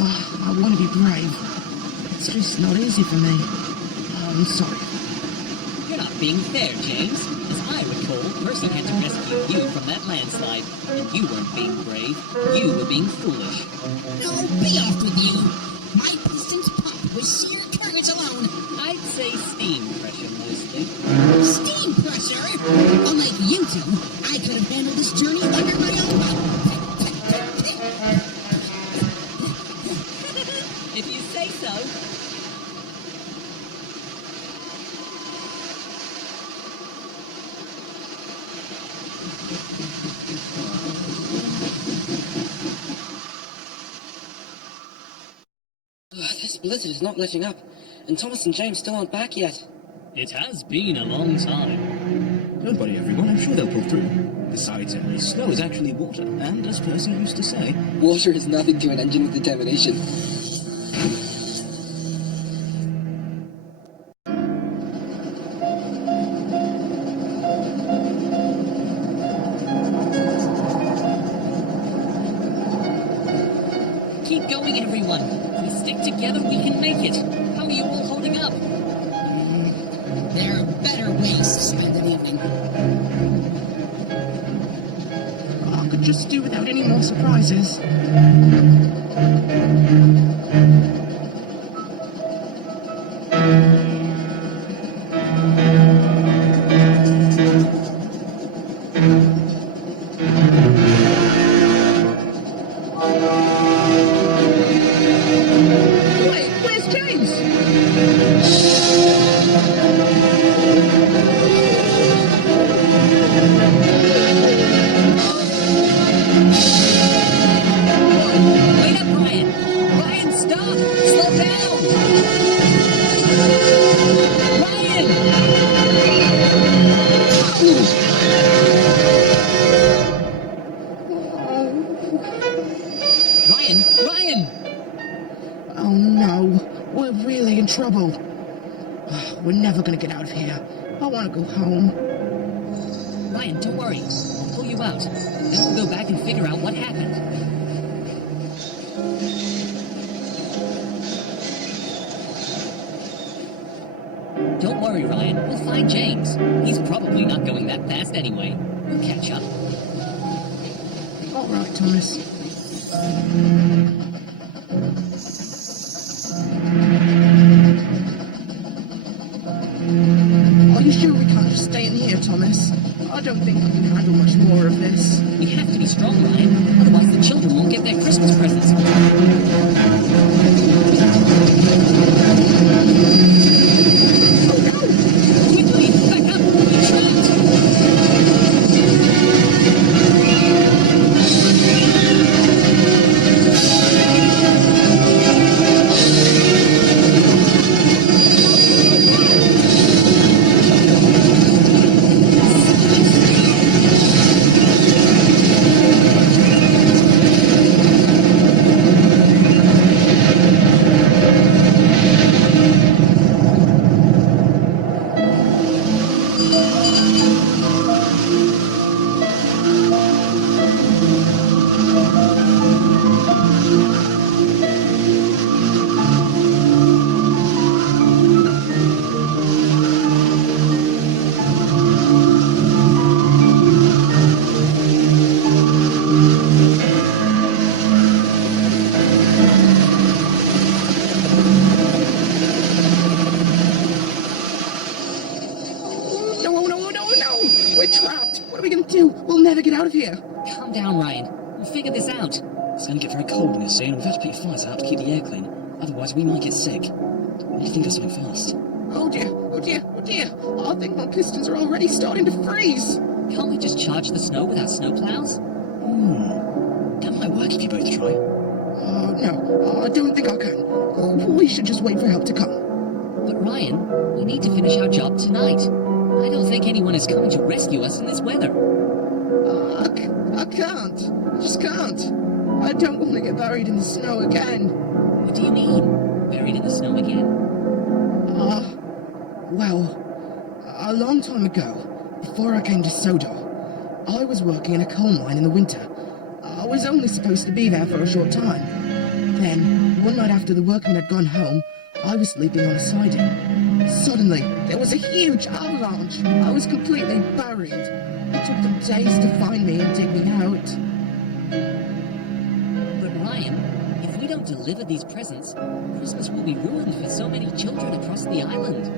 I want to be brave. It's just not easy for me. I'm sorry. You're not being fair, James. As I recall, Percy had to rescue you from that landslide, and you weren't being brave. You were being foolish. No, be off with you. My pistons pop with sheer courage alone. I'd say steam pressure mostly. Steam pressure? Unlike you two, I could have handled this journey under my own If you say so. This blizzard is not letting up, and Thomas and James still aren't back yet. It has been a long time. Don't worry, everyone. I'm sure they'll pull through. Besides, snow is actually water, and as Percy used to say... Water is nothing to an engine with determination. Keep going, everyone. If we stick together, we can make it. How are you all holding up? There are better ways to spend an evening. I could just do without any more surprises. Wait, where's James? Wait up, Ryan! Ryan, stop! Slow down! Ryan! Ryan! Ryan! Oh no, we're really in trouble. We're never gonna get out of here. I want to go home. Ryan, don't worry. I'll pull you out. Then we'll go back and figure out what happened. Don't worry, Ryan. We'll find James. He's probably not going that fast anyway. We'll catch up. All right, Thomas. Are you sure we can't just stay in here, Thomas? I don't think I can handle much more of this. We have to be strong, Ryan. Otherwise the children won't get their Christmas presents. Quickly, back up! We're trapped! No! We're trapped! What are we gonna do? We'll never get out of here! Calm down, Ryan. We'll figure this out. It's going to get very cold in here soon. We've got to put your fires out to keep the air clean. Otherwise, we might get sick. We need to think of something fast. Oh dear! Oh dear! Oh dear! I think my pistons are already starting to freeze! Can't we just charge the snow with our snowplows? That might work if you both try. No, I don't think I can. We should just wait for help to come. But Ryan, we need to finish our job tonight. I don't think anyone is coming to rescue us in this weather. I can't. I just can't. I don't want to get buried in the snow again. What do you mean? Buried in the snow again? Well, a long time ago, before I came to Sodor, I was working in a coal mine in the winter. I was only supposed to be there for a short time. Then, one night after the workmen had gone home, I was sleeping on a siding. Suddenly, there was a huge avalanche. I was completely buried. It took them days to find me and dig me out. But Ryan, if we don't deliver these presents, Christmas will be ruined for so many children across the island.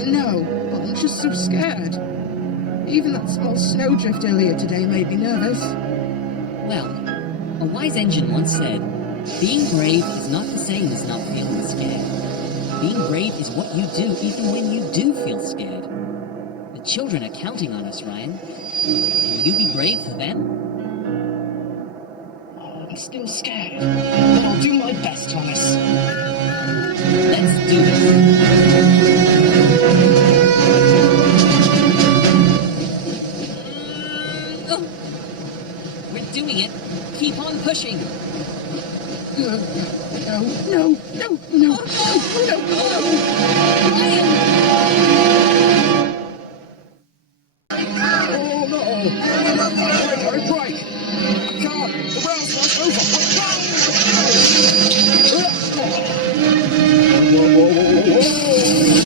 I know, but I'm just so scared. Even that small snowdrift earlier today made me nervous. Well, a wise engine once said, being brave is not the same as not feeling scared. Being brave is what you do even when you do feel scared. The children are counting on us, Ryan. Will you be brave for them? I'm still scared, but I'll do my best, Thomas. Let's do this. Oh, we're doing it. Keep on pushing. No, no, no, no, no, no, no, no. Ryan!